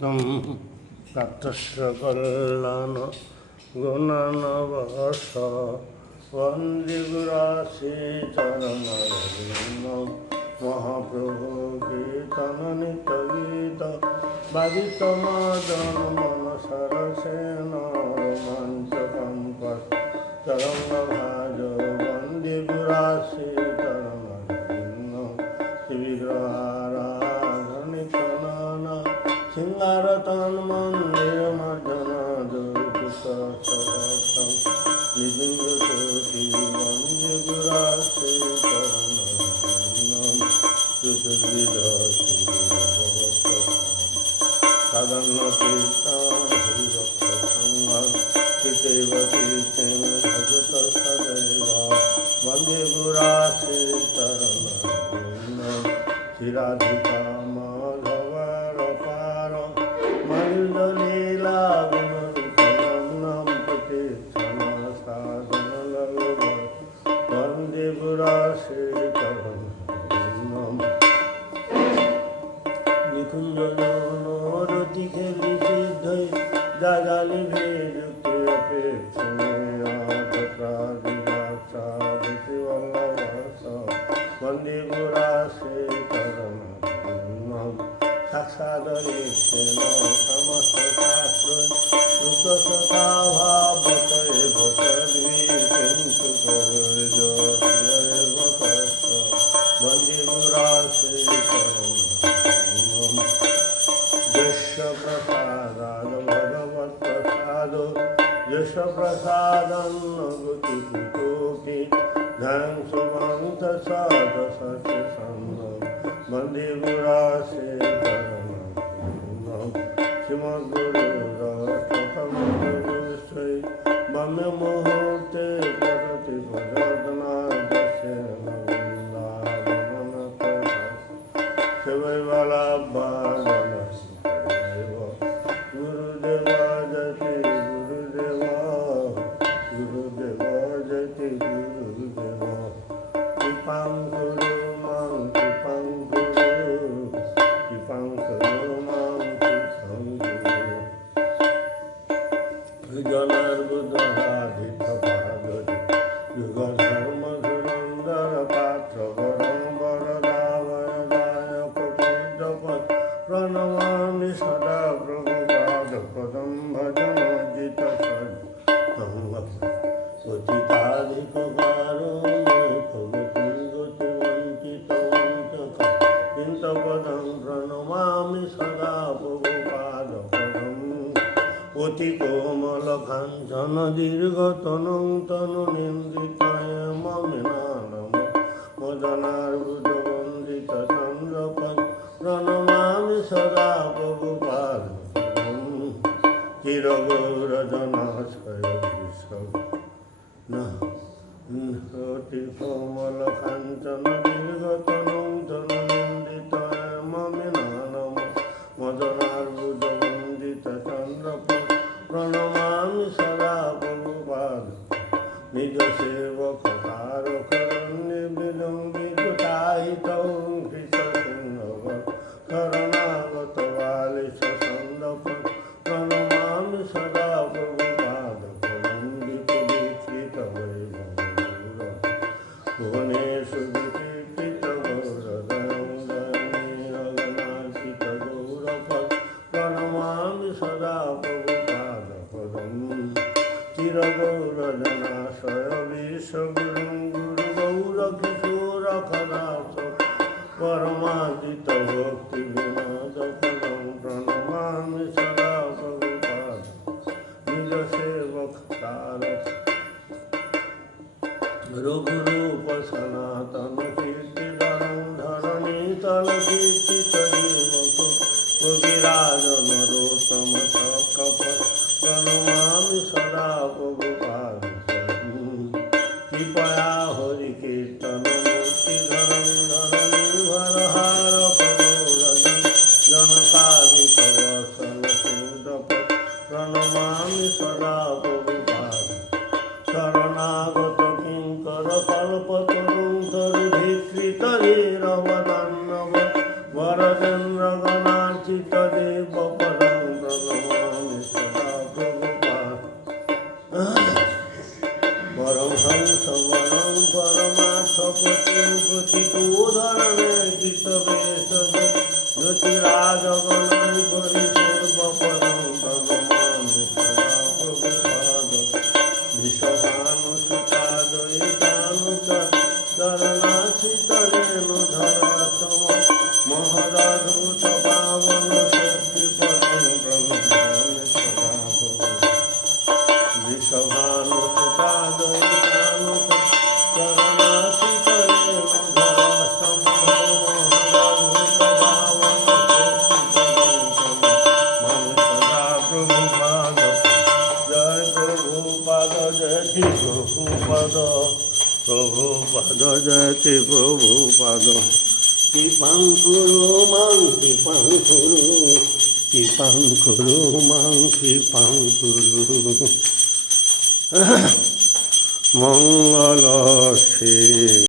तं ततस्य कल्याण गुणनवश वन्दे गुराश्रीचरणरविन्दं महाप्रभु गीतननितगीत बाधितमदन मनसरसेन रोमाञ्चकं तरङ्गभाज वन्दे गुराश्रीचरणरविन्दं श्रीविग्रहाराधनितनन सिंहारतन मन्दिरमर्जनदुर्गुसहस्रं निजिङ्गकोटि वन्दे गुराश्रीचरणरविन्दं सदन्नतीर्थं हरिभक्तसङ्घं कृतेव तीर्थेन भजत सदैव वन्दे गुराश्रीचरणरविन्दं श्रीराधिका माधवरपार मलिनलीला गुणरूपं प्रतीक्षणसाधनललोभ वन्दे गुराश्रीचरणरविन्दं निकुञ्जनोरति खेलि सिद्धै जागालि भेदुक्ति अपेक्षणीयातत्रादिदाक्षादिवल्लभस वन्दे गुराश्रीचरणरविन्दं साक्षादरीक्षेण समस्तशास्त्रै कृतसखाभावतैव तद्वीर्यन्तुकवर्जप्रियैव तस्य वन्दे गुराश्रीचरणरविन्दं यस्य प्रसादाद भगवत्प्रसादो यस्य प्रसादन्न गतिकुतोऽपि धनं सुमन्तसदसत्यसन्धं वन्दे गुराश्रीचरणरविन्दं श्रीमद्गुरुराष्ट्रकमलुश्री मम्यमुहूर्ते पठति भजदनादस्य शिवैवलाभ्यादनस्यैव गुरुदेवा जति गुरुदेवा गुरुदेवा जति गुरुदेवा कृपां कुरु मां कृपां कुरु कृपां कुरु मां कृपां कुरु जनार्बुदराधितपादरि युगधर्मधुरन्धरपात्रवरं वरदावयदायक पूज्यपत् प्रणमामि सदा प्रभुपादपदं भजनोजितसद् क्वचिताधिककारुण्यैकगतिं गतिवञ्चितवन्तकं चिन्तपदं प्रणमामि सदा प्रभुपादपदम् अतिकोमलकाञ्चन दीर्घतनुं तनुनिन्दिताय ममिनानम मदनार्बुदवन्दितचन्द्रपत् प्रणमामि सदा प्रभुपादं चिरगौरजनाश्रय अतिकोमलकाञ्चन दीर्घतनुं तनुनिन्दिताय ममिनानम मदनार्बुदवन्दितचन्द्रपत् प्रणमामि सदा प्रभुपादं निजसेवककारकरण्यविदं विदुताहितं कृतसिंहव शरणागतवालिशसन्दपं प्रणमामि सदा प्रभुपादं विपुलीकृतवैभवं भुवनेषु विकीर्तितगौरदयं गणनीयगणार्चितगौरपत् प्रणमामि सदा प्रभुपादपदं चिरगौरजनाश्रय विश्वगुरुं गुरुगौरकिशोरकदास परमादितभक्तिविनोदपदं प्रणमामि सदा प्रभुपादं निजसेवककारक रघुरूपसनातनकीर्तिधरं धरणीतलकीर्तितदेवकं कविराजनरोत्तमशकपत् प्रणमामि सदा प्रभुपादं कृपया हरिकीर्तनमूर्तिधरं धरणीभरहारकगौरजं जनकादिकवत्सलसिंहपत् प्रणमामि सदा प्रभुपादं शरणागतकिङ्करकल्पतरुं तरुधिकृतधीरवदन्नव वरदेन्द्रगणार्चितदेवपदं জগন্নাথ করি পূর্বপদম প্রণমামি সদা প্রভুপাদ বিশ্বভানু সুতাদয়িতানু চরণাশিতরেণু ধরাতম মহদাদ্ভুত পাবন শক্তি পদম প্রণমামি সদা প্রভু বিশ্বভানু সুতাদয়িতানু চরণাশিতরেণু ধরাতম মহদাদ্ভুত পাবন শক্তি পদম সদা প্রভুপাদ জয় প্রভুপাদ জয়তি প্রভুপাদ প্রভুপাদ জয়তি প্রভুপাদ কৃপাং কুরু মাং কৃপাং কুরু কৃপাং কুরু মাং কৃপাং কুরু মঙ্গল শ্রী